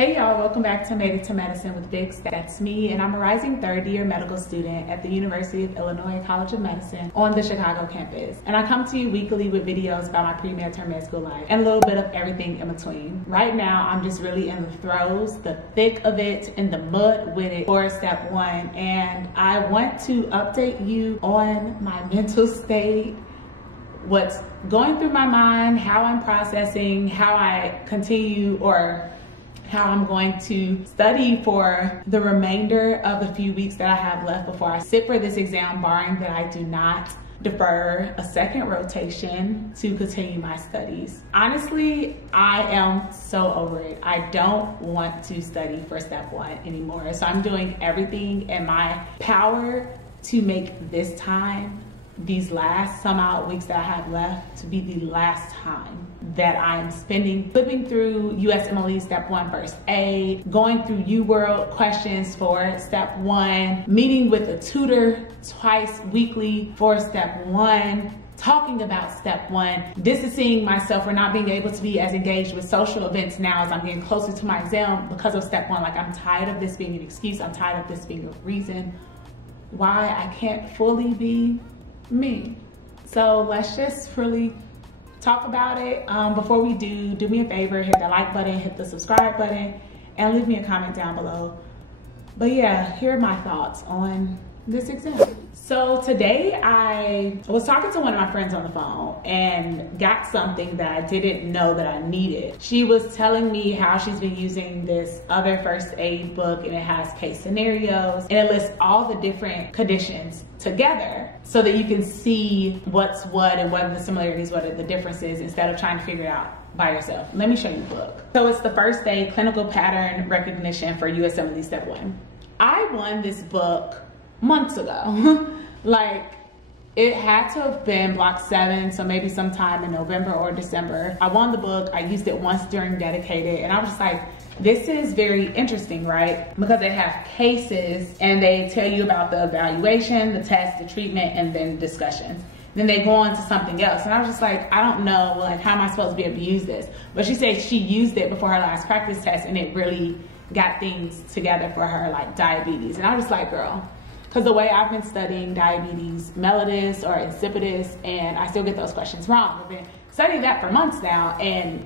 Hey y'all, welcome back to Made It to Medicine with Vix. That's me, and I'm a rising third-year medical student at the University of Illinois College of Medicine on the Chicago campus. And I come to you weekly with videos about my pre-med-term med school life and a little bit of everything in between. Right now, I'm just really in the throes, the thick of it, in the mud with it for step one. And I want to update you on my mental state, what's going through my mind, how I'm processing, how I continue or how I'm going to study for the remainder of the few weeks that I have left before I sit for this exam, barring that I do not defer a second rotation to continue my studies. Honestly, I am so over it. I don't want to study for step one anymore. So I'm doing everything in my power to make this time, these last some odd weeks that I have left, to be the last time that I'm spending flipping through USMLE step one first aid, going through UWorld questions for step one, meeting with a tutor twice weekly for step one, talking about step one, distancing myself for not being able to be as engaged with social events now as I'm getting closer to my exam because of step one. Like, I'm tired of this being an excuse. I'm tired of this being a reason why I can't fully be me. So let's just really talk about it. Before we do me a favor, hit the like button, hit the subscribe button, and leave me a comment down below. But yeah, here are my thoughts on this exam. So today I was talking to one of my friends on the phone and got something that I didn't know that I needed. She was telling me how she's been using this other first aid book, and it has case scenarios and it lists all the different conditions together so that you can see what's what and what are the similarities, what are the differences, instead of trying to figure it out by yourself. Let me show you the book. So it's the first aid clinical pattern recognition for USMLE step one. I won this book months ago. Like, it had to have been block 7, so maybe sometime in November or December. I won the book. I used it once during dedicated, and I was just like, this is very interesting, right? Because they have cases and they tell you about the evaluation, the test, the treatment, and then discussions. Then they go on to something else. And I was just like, I don't know, like, how am I supposed to be able to use this? But she said she used it before her last practice test, and it really got things together for her, like diabetes. And I was just like, girl, because the way I've been studying diabetes mellitus or insipidus, and I still get those questions wrong. I've been studying that for months now, and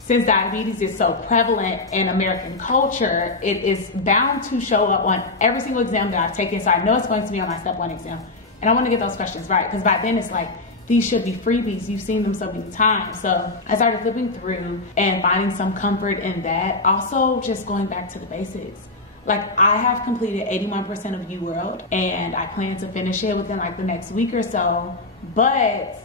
since diabetes is so prevalent in American culture, it is bound to show up on every single exam that I've taken, so I know it's going to be on my step one exam. And I want to get those questions right, because by then it's like, these should be freebies. You've seen them so many times. So I started flipping through and finding some comfort in that. Also, just going back to the basics. Like, I have completed 81% of UWorld, and I plan to finish it within like the next week or so. But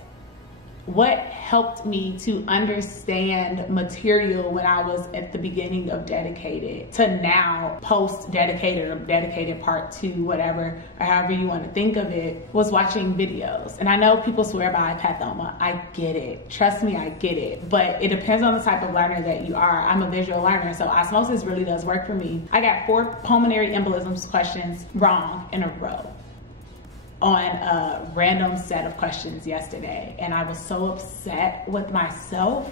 what helped me to understand material when I was at the beginning of dedicated to now post dedicated or dedicated part 2, whatever, or however you want to think of it, was watching videos. And I know people swear by pathoma. I get it. Trust me, I get it. But it depends on the type of learner that you are. I'm a visual learner, so osmosis really does work for me. I got 4 pulmonary embolisms questions wrong in a row on a random set of questions yesterday, and I was so upset with myself.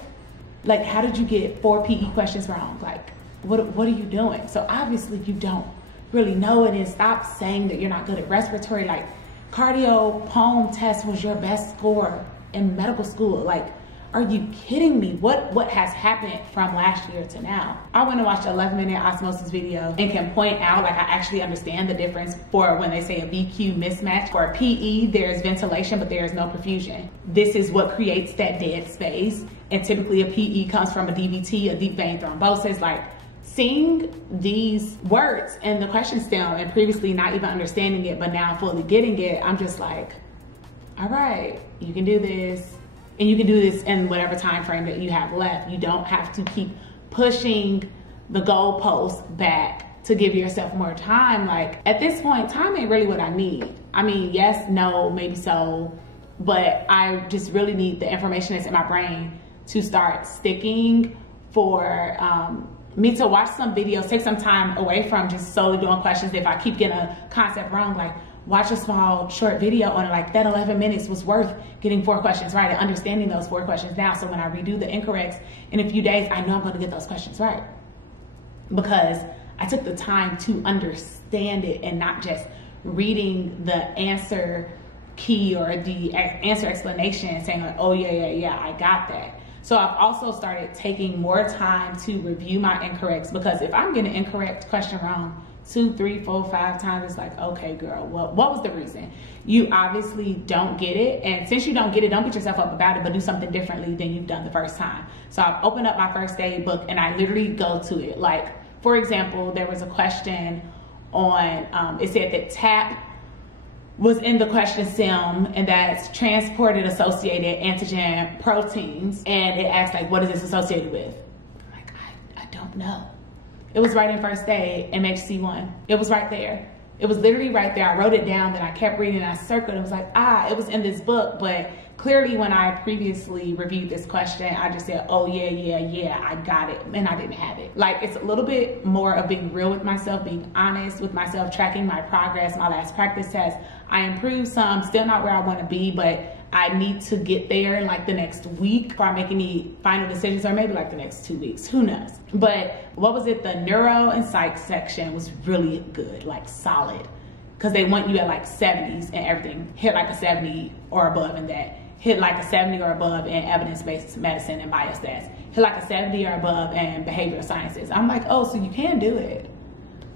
Like, how did you get 4 PE questions wrong? Like, what are you doing? So obviously you don't really know it, and stop saying that you're not good at respiratory. Like, cardio pulm test was your best score in medical school. Like, are you kidding me? What has happened from last year to now? I went and watched an 11-minute osmosis video and can point out, like, I actually understand the difference for when they say a VQ mismatch. For a PE, there's ventilation, but there is no perfusion. This is what creates that dead space. And typically a PE comes from a DVT, a deep vein thrombosis. Like, seeing these words in the question stem and previously not even understanding it, but now fully getting it, I'm just like, all right, you can do this. And you can do this in whatever time frame that you have left. You don't have to keep pushing the goalpost back to give yourself more time. Like, at this point, time ain't really what I need. I mean, yes, no, maybe so, but I just really need the information that's in my brain to start sticking for me to watch some videos, take some time away from just solely doing questions. If I keep getting a concept wrong, like, watch a small short video on it. Like, that 11 minutes was worth getting 4 questions right and understanding those 4 questions now. So when I redo the incorrects in a few days, I know I'm going to get those questions right. because I took the time to understand it and not just reading the answer key or the answer explanation and saying like, oh yeah, I got that. So I've also started taking more time to review my incorrects, because if I'm getting an incorrect question wrong 2, 3, 4, 5 times, it's like, okay girl, what was the reason? You obviously don't get it, and since you don't get it, don't beat yourself up about it, but do something differently than you've done the first time. So I've opened up my first aid book and I literally go to it. Like, for example, there was a question on, it said that TAP was in the question sim, and that's transported associated antigen proteins, and it asked like, what is this associated with? I'm like, I don't know. It was right in first aid, MHC1. It was right there. It was literally right there. I wrote it down, then I kept reading, and I circled it. It was like, it was in this book, but clearly when I previously reviewed this question, I just said, oh yeah, I got it, and I didn't have it. Like, it's a little bit more of being real with myself, being honest with myself, tracking my progress. My last practice test, I improved some, still not where I want to be, but I need to get there in like the next week before I make any final decisions, or maybe like the next 2 weeks, who knows. But what was it? The neuro and psych section was really good, like solid, because they want you at like 70s and everything. Hit like a 70 or above in that. Hit like a 70 or above in evidence-based medicine and biostats. Hit like a 70 or above in behavioral sciences. I'm like, oh, so you can do it.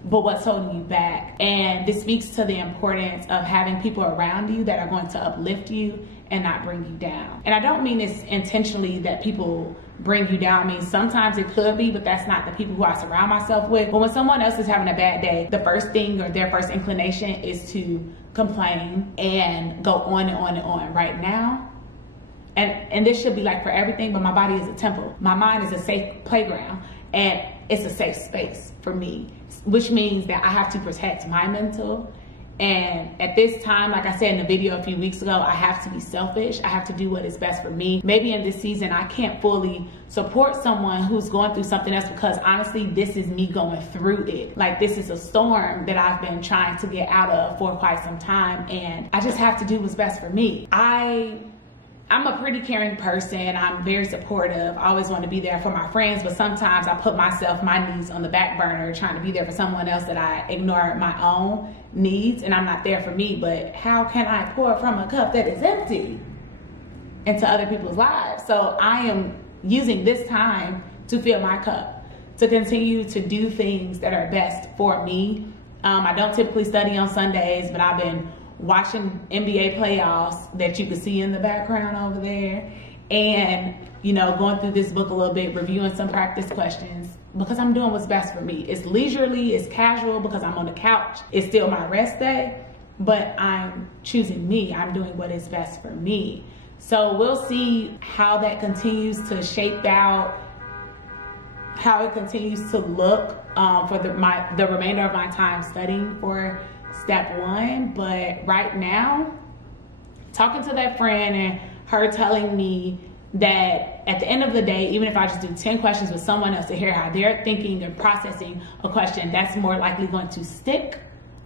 But what's holding you back? And this speaks to the importance of having people around you that are going to uplift you and not bring you down. And I don't mean this intentionally that people bring you down. I mean, sometimes it could be, but that's not the people who I surround myself with. But when someone else is having a bad day, the first thing or their first inclination is to complain and go on and on and on. Right now, and this should be like for everything, but my body is a temple. My mind is a safe playground, and it's a safe space for me, which means that I have to protect my mental. And at this time, like I said in the video a few weeks ago, I have to be selfish. I have to do what is best for me. Maybe in this season, I can't fully support someone who's going through something else, because honestly, this is me going through it. Like, this is a storm that I've been trying to get out of for quite some time, and I just have to do what's best for me. I'm a pretty caring person. I'm very supportive. I always want to be there for my friends, but sometimes I put my needs on the back burner, trying to be there for someone else, that I ignore my own needs, and I'm not there for me. But how can I pour from a cup that is empty into other people's lives? So I am using this time to fill my cup, to continue to do things that are best for me. I don't typically study on Sundays, but I've been watching NBA playoffs that you can see in the background over there, and going through this book a little bit, reviewing some practice questions, because I'm doing what's best for me. It's leisurely, it's casual, because I'm on the couch. It's still my rest day, but I'm choosing me. I'm doing what is best for me. So we'll see how that continues to shape out, how it continues to look for the remainder of my time studying for step 1. But right now, talking to that friend and her telling me that at the end of the day, even if I just do 10 questions with someone else to hear how they're thinking and processing a question, that's more likely going to stick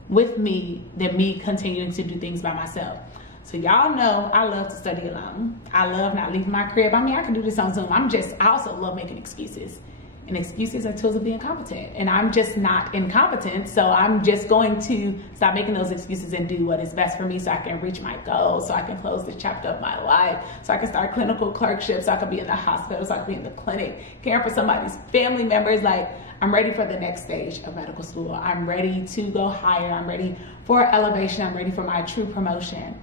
with me than me continuing to do things by myself. So y'all know I love to study alone. I love not leaving my crib. I mean, I can do this on Zoom. I also love making excuses. And excuses are tools of being competent. And I'm just not incompetent. So I'm just going to stop making those excuses and do what is best for me, so I can reach my goals, so I can close this chapter of my life, so I can start clinical clerkship, so I can be in the hospital, so I can be in the clinic, caring for somebody's family members. Like, I'm ready for the next stage of medical school. I'm ready to go higher. I'm ready for elevation. I'm ready for my true promotion.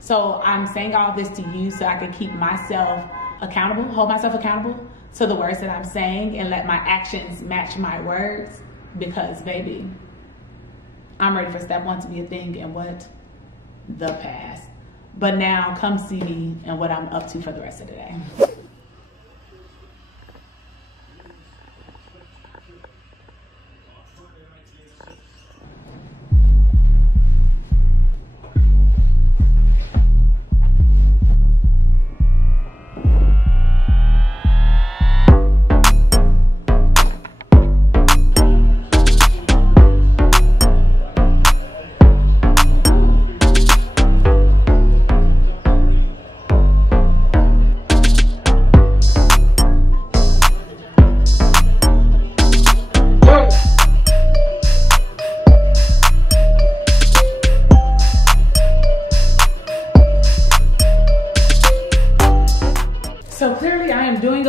So I'm saying all this to you so I can keep myself accountable, hold myself accountable to the words that I'm saying, and let my actions match my words, because baby, I'm ready for step 1 to be a thing in what? The past. But now come see me and what I'm up to for the rest of the day.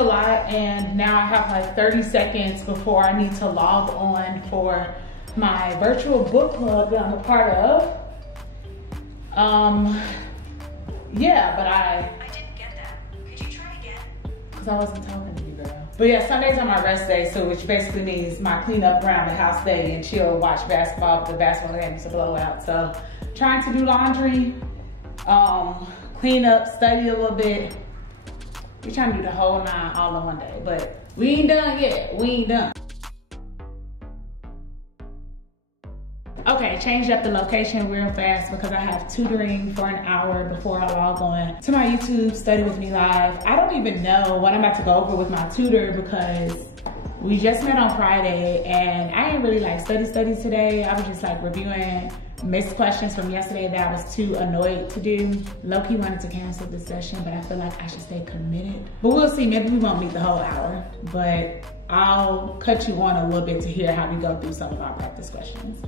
lot, and now I have like 30 seconds before I need to log on for my virtual book club that I'm a part of. Yeah, but I didn't get that. Could you try again? Because I wasn't talking to you, girl. But yeah, Sundays are my rest day, so which basically means my clean up around the house day and chill, watch basketball. The basketball game is a blowout. So trying to do laundry, clean up, study a little bit. We're trying to do the whole 9 all in one day, but we ain't done yet. We ain't done. Okay, changed up the location real fast because I have tutoring for an hour before I log on to my YouTube Study With Me Live. I don't even know what I'm about to go over with my tutor because we just met on Friday and I ain't really like study today. I was just like reviewing missed questions from yesterday that I was too annoyed to do. Low-key wanted to cancel this session, but I feel like I should stay committed. But we'll see, maybe we won't meet the whole hour, but I'll cut you on a little bit to hear how we go through some of our practice questions.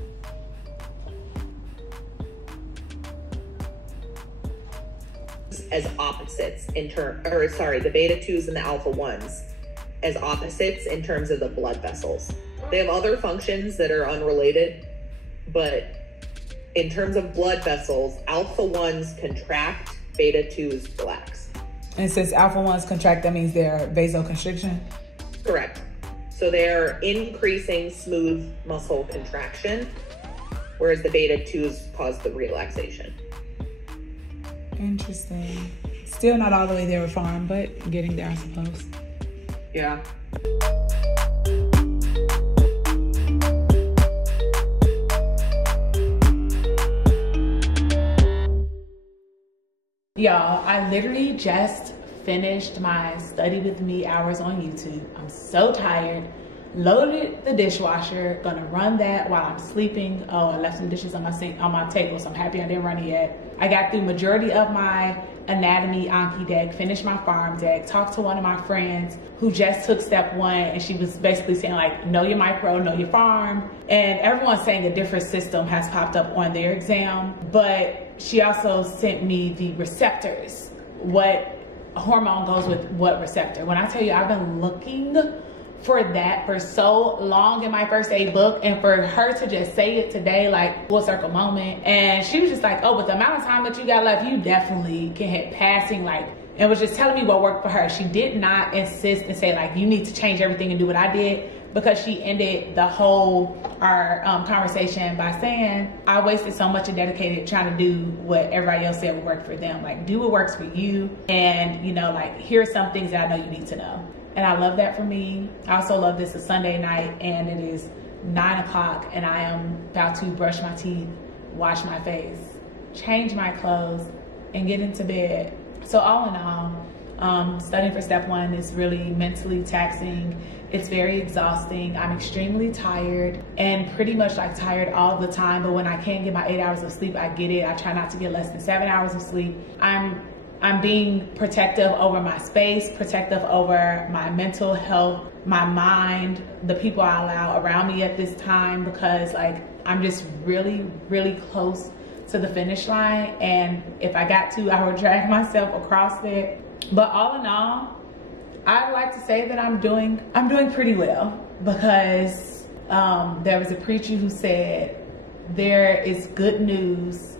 As opposites the beta 2s and the alpha 1s as opposites in terms of the blood vessels. They have other functions that are unrelated, but in terms of blood vessels, alpha 1s contract, beta 2s relax. And since alpha 1s contract, that means they're vasoconstriction? Correct. So they're increasing smooth muscle contraction, whereas the beta 2s cause the relaxation. Interesting. Still not all the way there with farm, but getting there, I suppose. Yeah. Y'all, I literally just finished my Study With Me hours on YouTube. I'm so tired. Loaded the dishwasher, gonna run that while I'm sleeping. Oh, I left some dishes on my sink, on my table, so I'm happy I didn't run it yet. I got through majority of my anatomy Anki deck, finished my farm deck, talked to one of my friends who just took step 1, and she was basically saying like, know your micro, know your farm. And everyone's saying a different system has popped up on their exam, but she also sent me the receptors. What hormone goes with what receptor? When I tell you, I've been looking for that for so long in my first aid book, and for her to just say it today, like full circle moment. And she was just like, oh, with the amount of time that you got left, you definitely can hit passing, like, and was just telling me what worked for her. She did not insist and say like, you need to change everything and do what I did, because she ended the whole conversation by saying, I wasted so much and dedicated trying to do what everybody else said would work for them. Like, do what works for you, and you know, like, here's some things that I know you need to know. And I love that for me. I also love this. It's Sunday night and it is 9 o'clock and I am about to brush my teeth, wash my face, change my clothes, and get into bed. So all in all, studying for step 1 is really mentally taxing. It's very exhausting. I'm extremely tired and pretty much like tired all the time. But when I can't get my 8 hours of sleep, I get it. I try not to get less than 7 hours of sleep. I'm being protective over my space, protective over my mental health, my mind, the people I allow around me at this time, because like I'm just really, really close to the finish line. And if I got to, I would drag myself across it. But all in all, I'd like to say that I'm doing pretty well, because there was a preacher who said there is good news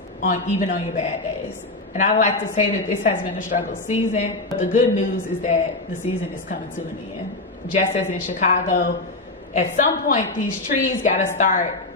even on your bad days. And I'd like to say that this has been a struggle season, but the good news is that the season is coming to an end. Just as in Chicago, at some point these trees gotta start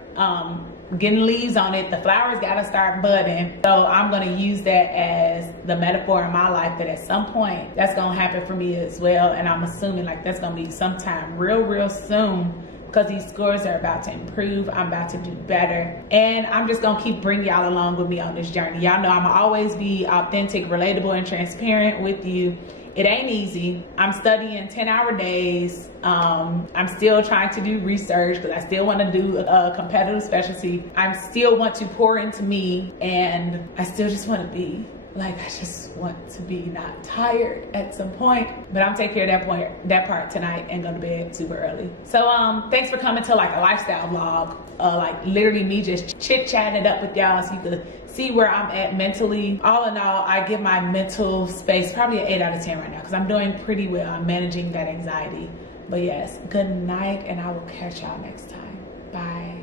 getting leaves on it, the flowers gotta start budding. So I'm gonna use that as the metaphor in my life that at some point that's gonna happen for me as well. And I'm assuming like that's gonna be sometime real soon, because these scores are about to improve. I'm about to do better. And I'm just gonna keep bringing y'all along with me on this journey. Y'all know I'm gonna always be authentic, relatable, and transparent with you. It ain't easy. I'm studying 10-hour days. I'm still trying to do research because I still want to do a competitive specialty. I still want to pour into me, and I still just want to be Like, I just want to be not tired at some point. But I'm taking care of that part tonight and go to bed super early. So thanks for coming to like a lifestyle vlog. Like literally me just chit-chatting it up with y'all so you could see where I'm at mentally. All in all, I give my mental space probably an 8 out of 10 right now because I'm doing pretty well. I'm managing that anxiety. But yes, good night, and I will catch y'all next time. Bye.